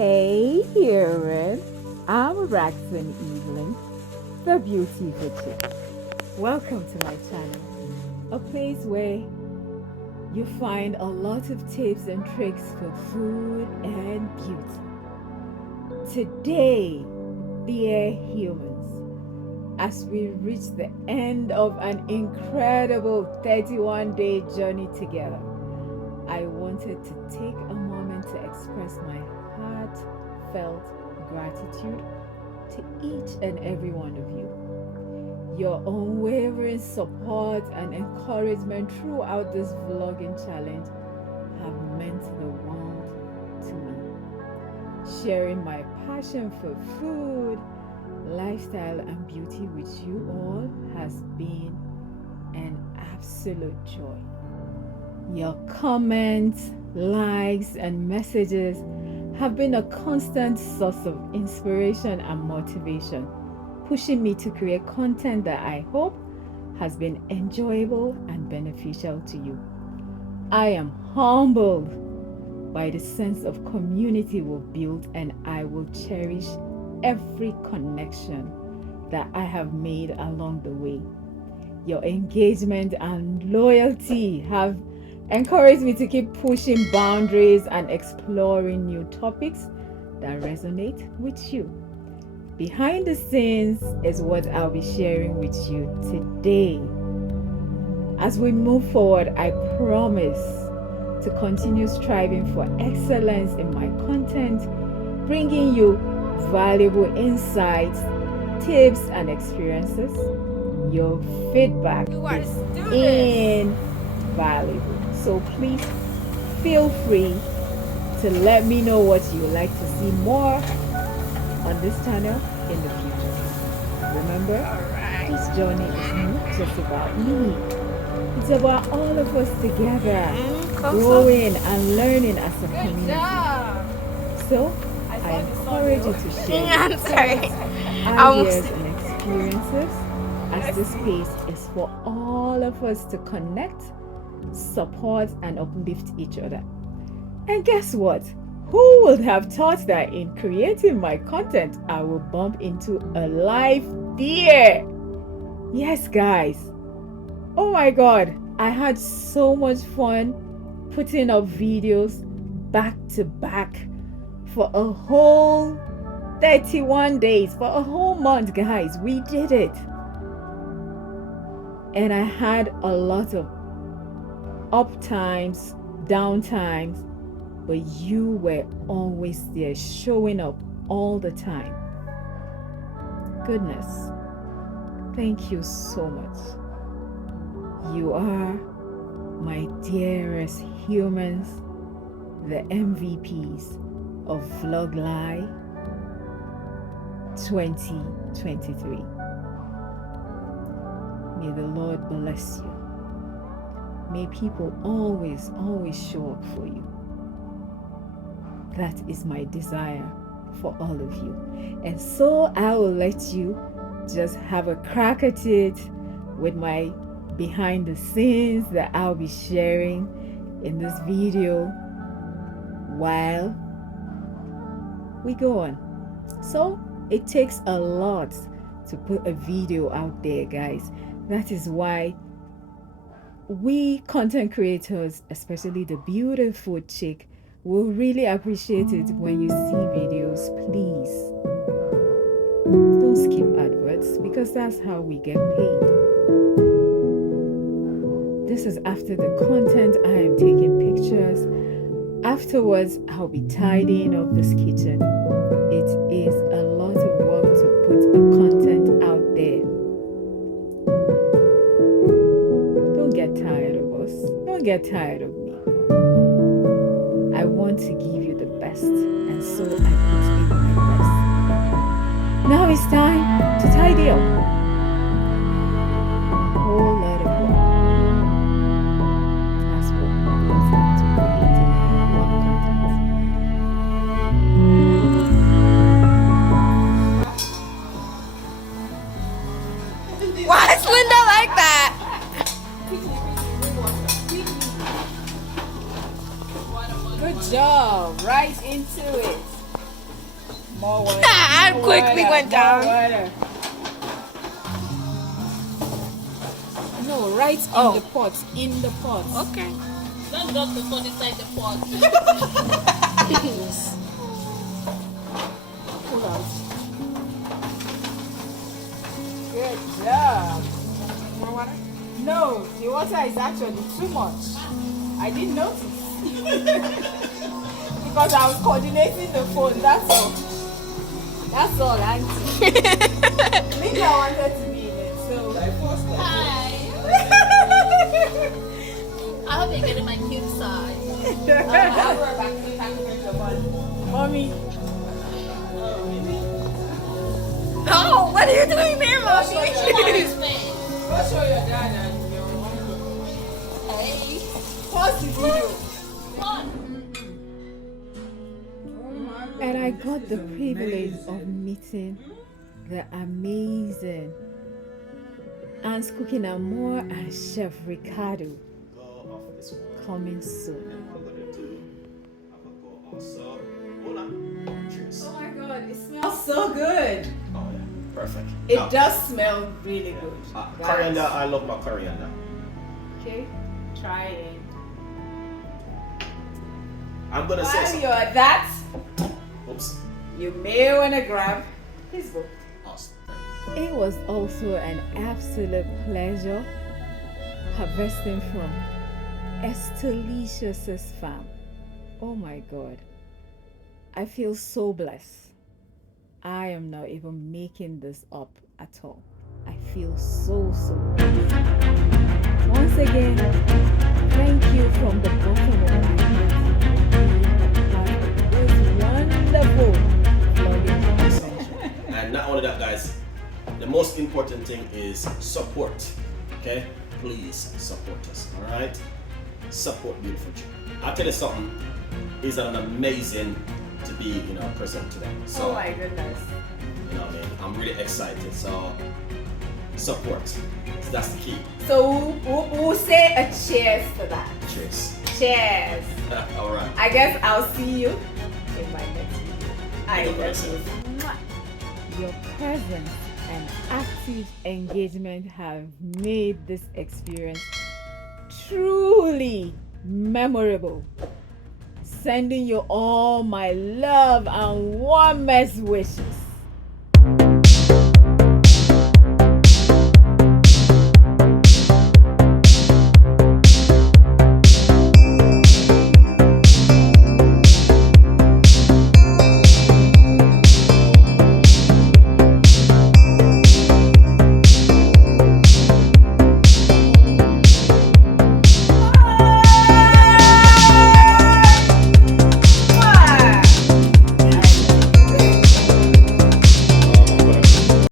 Hey human, I'm Raxon Evelyn, the beauty food chick. Welcome to my channel, a place where you find a lot of tips and tricks for food and beauty. Today, dear humans, as we reach the end of an incredible 31-day journey together, I wanted to take a moment to express my heartfelt gratitude to each and every one of you. Your unwavering support and encouragement throughout this vlogging challenge have meant the world to me. Sharing my passion for food, lifestyle, and beauty with you all has been an absolute joy. Your comments, likes, and messages have been a constant source of inspiration and motivation, pushing me to create content that I hope has been enjoyable and beneficial to you. I am humbled by the sense of community we've built, and I will cherish every connection that I have made along the way. Your engagement and loyalty have encouraged me to keep pushing boundaries and exploring new topics that resonate with you. Behind the scenes is what I'll be sharing with you today. As we move forward, I promise to continue striving for excellence in my content, bringing you valuable insights, tips, and experiences. Your feedback is invaluable. So please feel free to let me know what you would like to see more on this channel in the future. Remember, this journey is not just about me. It's about all of us together, growing and learning as a community. So, I encourage you to share ideas and experiences, as this space is for all of us to connect, support, and uplift each other. And guess what? Who would have thought that in creating my content, I will bump into a live deer? Yes, guys. Oh my God, I had so much fun putting up videos back to back for a whole 31 days, for a whole month, guys. We did it. And I had a lot of up times, down times, but you were always there, showing up all the time. Goodness, thank you so much. You are my dearest humans, the MVPs of Vlog Live 2023. May the Lord bless you. May people always show up for you. That is my desire for all of you. And so I will let you just have a crack at it with my behind the scenes that I'll be sharing in this video while we go on. So it takes a lot to put a video out there, guys. That is why we content creators, especially the beauty food chick, will really appreciate it when you see videos. Please don't skip adverts, because that's how we get paid. This is after the content. I am taking pictures. Afterwards, I'll be tidying up this kitchen. It is a lot of work to put a content out there. Don't get tired of us. Don't get tired of me. I want to give you the best, and so I put in my best. Now it's time to tidy up. A whole lot of work. That's what goes into creating one content. Why is Linda like that? Good job. Right into it. More water. I More quickly water, went more down. water. No, right in Oh. the pot. In the pot. Okay. Don't drop the phone inside the pot. Pull out. Good job. More water? No, the water is actually too much. I didn't notice. Because I was coordinating the phone, that's all. That's all, Auntie. Maybe I wanted to be in it, so. Hi. I hope you're getting my cute side. Mommy. Oh, what are you doing there, Nice Mommy? face. Go show your dad and your uncle. Hey. Pause the video. What? And I got the privilege of meeting the amazing Aunt's Cooking and More and Chef Ricardo coming soon. Oh my god, it smells so good. Oh yeah, perfect. It Now, does smell really good. guys. coriander, I love my coriander. Okay, try it. I'm gonna say While something. you're at that, Oops. you may want to grab his book. Awesome. It was also an absolute pleasure harvesting from Estelicious' farm. Oh my god. I feel so blessed. I am not even making this up at all. I feel so blessed. Once again, thank you from the bottom of my heart for being a part of this wonderful vlogging adventure. And not only that, guys, the most important thing is support. Okay? Please support us. Alright? Support Beautiful Chick. I'll tell you something. It's an amazing to be, present today. So, Oh my goodness. I'm really excited. So, support. So that's the key. So we'll say a cheers to that. Cheers. Cheers. Alright. I guess I'll see you in my next video. I Look at love you. yourself. Mwah. Your presence and active engagement have made this experience truly memorable. Sending you all my love and warmest wishes.